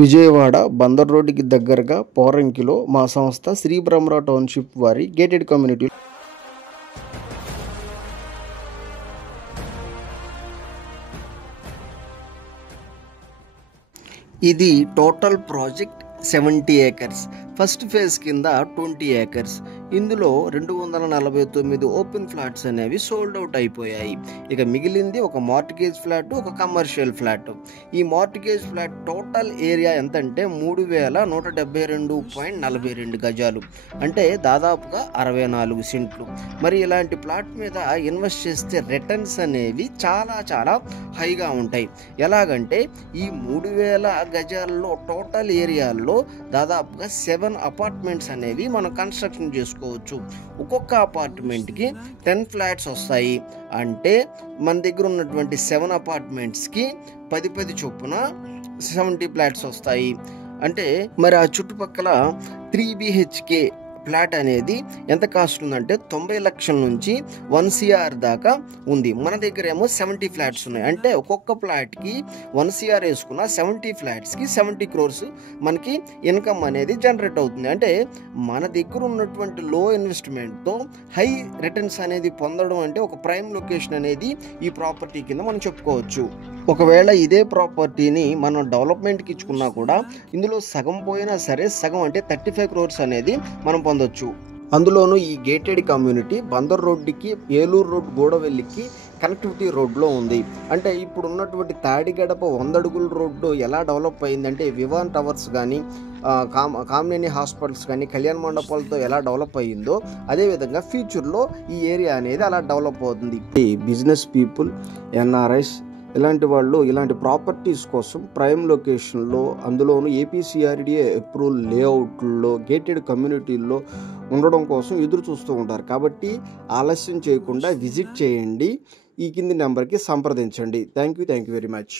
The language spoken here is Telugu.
విజయవాడ బందర్ రోడ్డుకి దగ్గరగా పోరంకిలో మా సంస్థ శ్రీ బ్రహ్మరావు టౌన్షిప్ వారి గేటెడ్ కమ్యూనిటీ. ఇది total project 70 acres. First phase కింద 20 acres. ఇందులో 249 ఓపెన్ ఫ్లాట్స్ అనేవి సోల్డ్ అవుట్ అయిపోయాయి. ఇక మిగిలింది ఒక మార్టిగేజ్ ఫ్లాట్, ఒక కమర్షియల్ ఫ్లాట్. ఈ మార్టిగేజ్ ఫ్లాట్ టోటల్ ఏరియా ఎంత అంటే 3172.42 గజాలు, అంటే దాదాపుగా 64 సెంట్లు. మరి ఇలాంటి ప్లాట్ మీద ఇన్వెస్ట్ చేస్తే రిటర్న్స్ అనేవి చాలా చాలా హైగా ఉంటాయి. ఎలాగంటే ఈ 3000 గజాల్లో టోటల్ ఏరియాల్లో దాదాపుగా 7 అపార్ట్మెంట్స్ అనేవి మనం కన్స్ట్రక్షన్ చేసుకోవచ్చు. ఒక్కొక్క అపార్ట్మెంట్కి 10 ఫ్లాట్స్ వస్తాయి. అంటే మన దగ్గర ఉన్నటువంటి 7 అపార్ట్మెంట్స్కి 10 చొప్పున 70 ఫ్లాట్స్ వస్తాయి. అంటే మరి ఆ చుట్టుపక్కల 3 BHK ఫ్లాట్ అనేది ఎంత కాస్ట్ ఉందంటే 90 లక్షల నుంచి 1 CR దాకా ఉంది. మన దగ్గర ఏమో 70 ఫ్లాట్స్ ఉన్నాయి. అంటే ఒక్కొక్క ఫ్లాట్కి 1 CR వేసుకున్న 70 ఫ్లాట్స్కి 70 crores మనకి ఇన్కమ్ అనేది జనరేట్ అవుతుంది. అంటే మన దగ్గర ఉన్నటువంటి లో ఇన్వెస్ట్మెంట్తో హై రిటర్న్స్ అనేది పొందడం అంటే ఒక ప్రైమ్ లొకేషన్ అనేది ఈ ప్రాపర్టీ కింద మనం చెప్పుకోవచ్చు. ఒకవేళ ఇదే ప్రాపర్టీని మనం డెవలప్మెంట్కి ఇచ్చుకున్నా కూడా ఇందులో సగం పోయినా సరే సగం అంటే 35 crores అనేది మనం పొందొచ్చు. అందులోనూ ఈ గేటెడ్ కమ్యూనిటీ బందర్ రోడ్డుకి, ఏలూరు రోడ్, గూడవెల్లికి కనెక్టివిటీ రోడ్లో ఉంది. అంటే ఇప్పుడు ఉన్నటువంటి తాడిగడప 100 అడుగుల రోడ్డు ఎలా డెవలప్ అయిందంటే వివాన్ టవర్స్ కానీ, కామినేని హాస్పిటల్స్ కానీ, కళ్యాణ మండపాలతో ఎలా డెవలప్ అయ్యిందో అదేవిధంగా ఫ్యూచర్లో ఈ ఏరియా అనేది అలా డెవలప్ అవుతుంది. ఈ బిజినెస్ పీపుల్, NRIs ఇలాంటి వాళ్ళు ఇలాంటి ప్రాపర్టీస్ కోసం ప్రైమ్ లొకేషన్లో, అందులోనూ APCRDA అప్రూవల్ లేఅవుట్లో, గేటెడ్ కమ్యూనిటీల్లో ఉండడం కోసం ఎదురు చూస్తూ ఉంటారు. కాబట్టి ఆలస్యం చేయకుండా విజిట్ చేయండి. ఈ కింది నెంబర్కి సంప్రదించండి. Thank you very much.